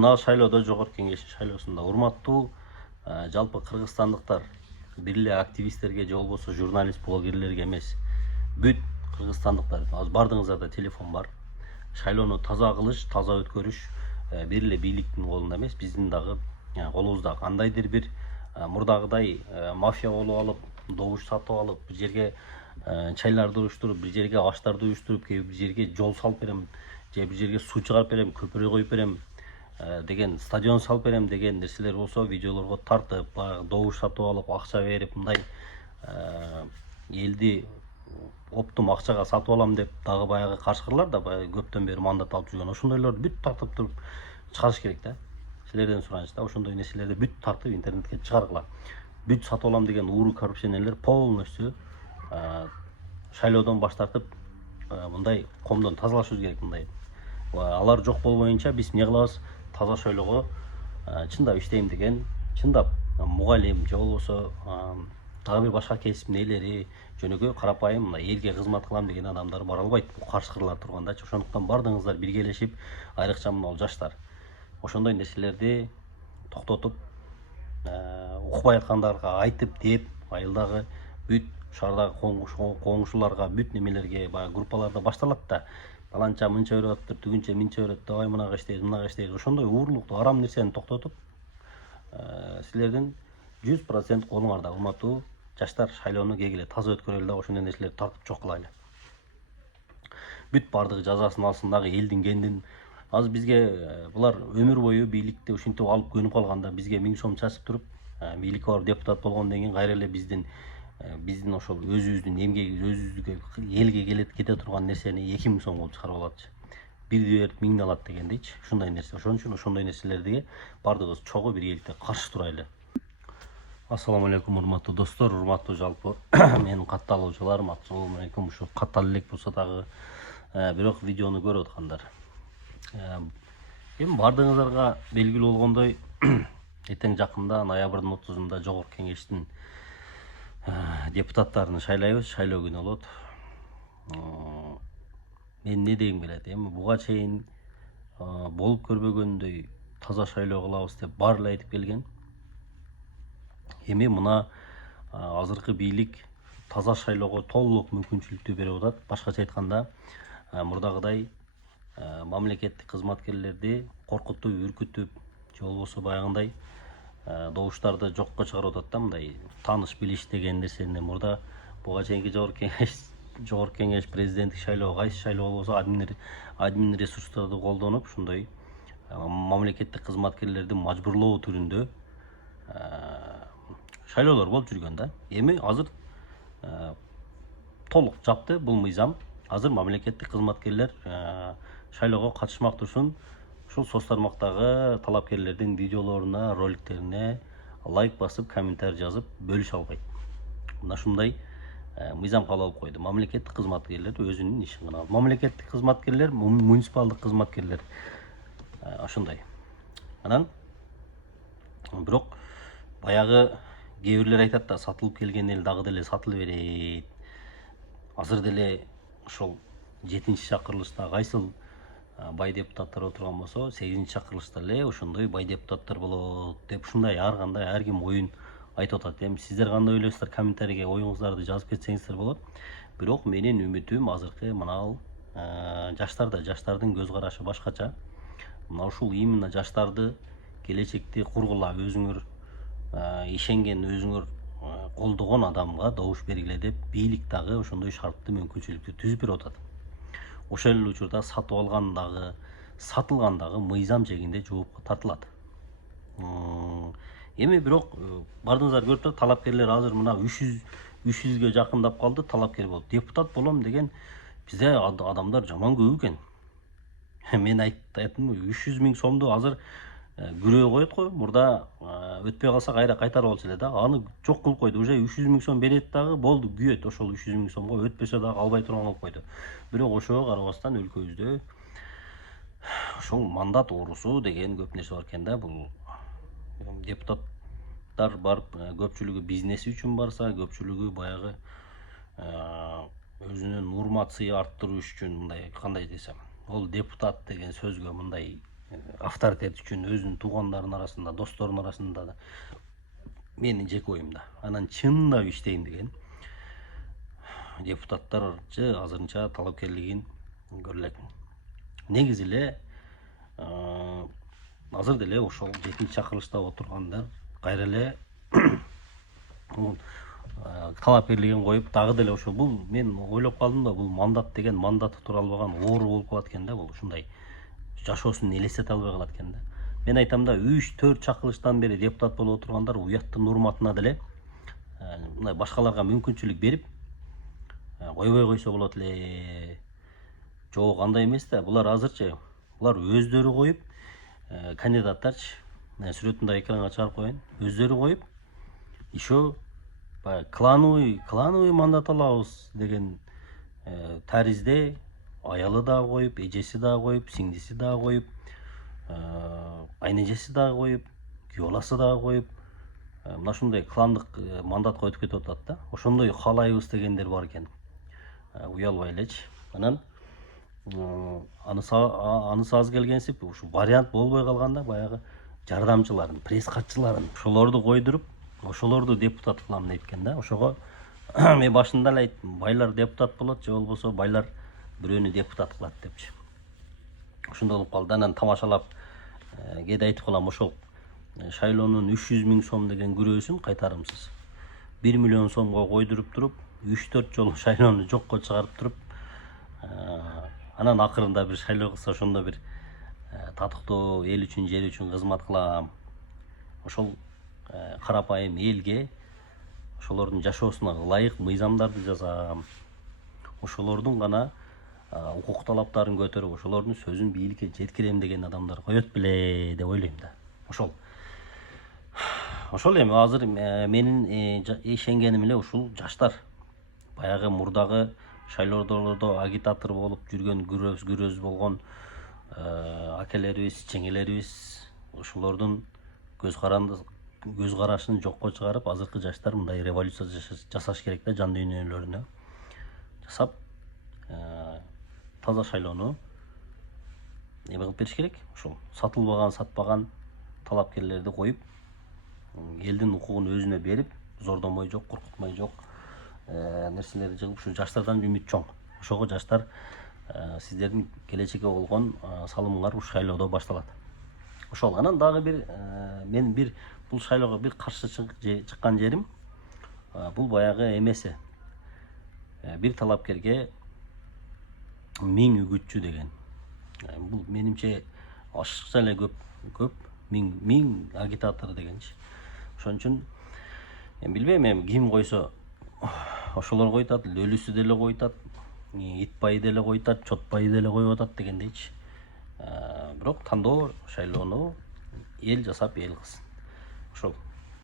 Мына шайлоодо жогорку кеңештин шайлоосунда урматтуу жалпы кыргызстандыктар, бир эле активисттерге же болбосо журналист блогерлерге эмес, бүт кыргызстандыктар, азыр бардыгыңыздарда телефон бар. Шайлоону таза кылыш, таза өткөрүш бир эле бийликтин колунда эмес, биздин дагы колубузда. Кандайдыр бир мурдагыдай мафия болуп алып, добуш сатып алып, бир жерге чайларды уюштуруп, бир жерге аштарды уюштуруп, бир жерге жол салып берем, же бир жерге суу чыгарып берем, көпүрө коюп берем деген, стадион салып берем деген нерселер болсо, видеолорго тартып, баягы добуш сатып алып, акча берип, мындай элди оптум акчага сатып алам деп дагы баягы кашкырлар да баягы көптөн бери мандат алып жүргөн. Ошондойлорду бүт тартып туруп чыгарыш керек да. Силерден сураныч да, ошондой нерселерди бүт тартып интернетке чыгаргыла. Бүт сатып алам деген ууру коррупционерлер полностью шайлоодон баш тартып, мындай комдон тазалашыбыз керек. Мындай алар жок болбоюнча биз эмне кылабыз? Таза шайлоого чындап иштейм деген, чындап мугалим же болбосо дагы бир башка кесиптин ээлери, жөнөкөй карапайым мына элге кызмат кылам деген адамдар бара албайт, бул каршкырлар тургандачы. Ошондуктан бардыгыңыздар биргелешип, айрыкча могул жаштар ошондой нерселерди токтотуп, укпай аткандарга айтып деп, айылдагы бүт шаардагы коңшуларга, бүт немелерге, баягы группаларда башталат да, баланча мынча өрүп атыптыр, түгүнчө мынча өрөт, давай мынага иштейбиз, мынага иштейбиз. Ошондой уурлукту, арам нерсени токтотуп, силердин 100% колуңарда, урматтуу жаштар. Шайлоону кегиле таза өткөрөлү да, ошондой нерселерди тартып жок кылайлы. Бүт бардыгы жазасын алсын дагы, элдин кендин. Азыр бизге булар өмүр бою бийликти ушинтип алып көнүп калганда, бизге 1000 сом чачып туруп, бийликке барып депутат болгондон кийин кайра эле биздин ошол өзүбүздүн эмгеги, өзүбүздүкө элге кете турган нерсени 2000 сом кылып чыгарып алатчы. Бирди берип миңди алат дегендейчи. Ушундай нерсе. Ошон үчүн ошондой нерселерге бардыгыбыз чогуу биргеликте каршы турайлы. Ассаламу алейкум урматтуу достор, урматтуу жалпы менин катталуучуларым. Ассаламу алейкум. Ушу каттал элек болсо дагы бирок видеону көрүп аткандар. Эми бардыгыңыздарга белгилүү болгондой, эртең жакында ноябрдын 30-unda жогорку кеңештин депутаттарын шайлайбыз. Шайлоо күнү болот. Мен не дегим келет? Эми буга чейин болуп көрбөгөндөй таза шайлоо кылабыз деп баары эле айтып келген. Эми мына азыркы бийлик таза шайлоого толук мүмкүнчүлүктү берип атат. Башкача айтканда, мурдагыдай мамлекеттик кызматкерлерди коркутуп, үркүтүп, же болбосо баягындай добуштарды жокко чыгарып атат да, мындай тааныш билиш деген нерсени. Мурда буга чейинки жогорку кеңеш, президенттик шайлоо, кайсы шайлоо болбосо админ ресурстарды колдонуп, ушундай мамлекеттик кызматкерлерди мажбурлоо түрүндө шайлоолор болуп жүргөн да. Эми азыр толук жапты бул мыйзам. Азыр мамлекеттик кызматкерлер шайлоого катышмак турсун, ушул соц тармактагы талапкерлердин видеолоруна, роликтерине лайк басып, комментарий жазып бөлүшө албайт. Мына ушундай мыйзам кабыл алып койду. Мамлекеттик кызматкерлер өзүнүн ишин гана алат. Мамлекеттик кызматкерлер, муниципалдык кызматкерлер ошондой. Анан бирок баягы кээ бирлер айтат да, сатылып келген эл дагы деле сатыла берет. Азыр деле ошол 7-чи чакырылышта кайсыл бай депутаттар отурган болсо, 8-чи чакырылышта эле ошондой бай депутаттар болот деп, ушундай ар кандай ар ким оюн айтып атат. Эми сиздер кандай ойлойсуздар? Комментарийге оюңуздарды жазып кетсеңиздер болот. Бирок менин үмүтүм азыркы мына жаштарда, жаштардын көз карашы башкача. Мына ушул именно жаштарды келечекти кургула, өзүңөр ишенген, өзүңөр колдогон адамга добуш бергиле деп бийлик дагы ошондой шартты мүмкүнчүлүктү түзүп берип атат. Ошол эле учурда сатып алган дагы, сатылган дагы мыйзам жегинде жоопко тартылат. Эми бирок бардыңыздар көрүп туруп, талапкерлер азыр мына 300ге жакындап калды. Талапкер болуп депутат болом деген бизде адамдар жаман көп экен. Мен айттым, 300 000 сомду азыр күрөө коет го, мурда өтпөй калса кайтарып алчу эле да. Аны жок кылып койду. Уже 300 000 сом берет дагы, болду, күйөт. Ошол 300 000 сомго өтпөсө дагы албай турган кылып койду. Бирок ошого карабастан өлкөбүздө ошол мандат уурусу деген көп нерсе бар экен да. Бул депутаттар барып, көпчүлүгү бизнеси үчүн барса, көпчүлүгү баягы өзүнүн урмат сыйы арттыруу үчүн, мындай кандай десем, ол депутат деген сөзгө мындай авторитет үчүн өзүнүн туугандарынын арасында, досторунун арасында да менин жеке оюмда. Анан чындап иштейм деген депутаттар азырынча талапкерлигин көрө элек. Негизи эле азыр деле ошол 7-чи чакырылышта отургандар кайра эле талапкерлигин коюп, дагы деле ошо бул мен ойлоп калдым да, бул мандат деген мандаты тура албаган оору болуп калат экен да, бул ушундай жашоосун элестете албай калат экен да. Мен айтам да, 3-4 чакырылыштан бери депутат болуп отургандар уяттын урматына деле мындай башкаларга мүмкүнчүлүк берип койбой койсо болот эле. Жок, андай эмес да. Булар азырчы, булар өздөрү коюп, кандидаттарчы, сүрөтүн да экранга чыгарып коеюн, өздөрү коюп, еще клановый мандат алабыз деген таризде аялы дагы коюп, эжеси дагы коюп, сиңдиси дагы коюп, айнежеси дагы коюп, күйөө баласы дагы коюп, мына ушундай кландык мандат коюп кетип атат да. Ошондой каалайбыз дегендер бар экен. Уялбай элечи. Анан анысы аз келгенсип, ушу вариант болбой калганда баягы жардамчыларын, пресс катчыларын ошолорду койдуруп, ошолорду депутат кылам дейт экен да. Ошого мен башында эле айттым, байлар депутат болот же болбосо байлар бирөөнү депутат кылат депчи. Ошондой болуп калды. Анан тамашалап кээде айтып калам, ошол шайлоонун 300 000 сом деген күрөөсүн кайтарымсыз 1 миллион сомго койдуруп туруп, 3-4 жолу шайлоону жокко чыгарып туруп, анан акырында бир шайлоо кылса ошондо бир татыктуу эл үчүн, жер үчүн кызмат кылам. Ошол карапайым элге, ошолордун жашоосуна ылайык мыйзамдарды жасам. Ошолордун гана укук талаптарын көтөрүп, ошолордун сөзүн бийликке жеткирем деген адамдар коет беле деп ойлойм да. Ошол эми азыр менин ишенгеним эле ушул жаштар. Баягы мурдагы шайлоодолордо агитатор болуп жүргөн, күрөз болгон акелерибиз, чеңелерибиз ошолордун көз карашын жокко чыгарып, азыркы жаштар мындай революция жасаш керек да, жан дүйнөлөрүнө жасап, таза шайлоону эме кылып бериш керек. Ошол сатылбаган, сатпаган талапкерлерди коюп, элдин укугун өзүнө берип, зордомой жок, коркутмай жок нерселерди жыгып, ушу жаштардан үмүт чоң. Ошого жаштар, сиздердин келечекке болгон салымыңар ушу шайлоодо башталат. Ошол. Анан дагы бир мен бул шайлоого бир каршы чыккан жерим, бул баягы эмеси. Бир талапкерге 1000 үгүтчү деген. Бул менимче ашыкча эле көп 1000 агитатор дегенчи. Ошон үчүн мен билбейм, эми ким койсо ошолор койтат, өлүсү деле койтат, итбайы деле койтат, чотбайы деле коюп атат дегендейчи. Бирок тандоо шайлоону эл жасап эл кылсын. Ошол.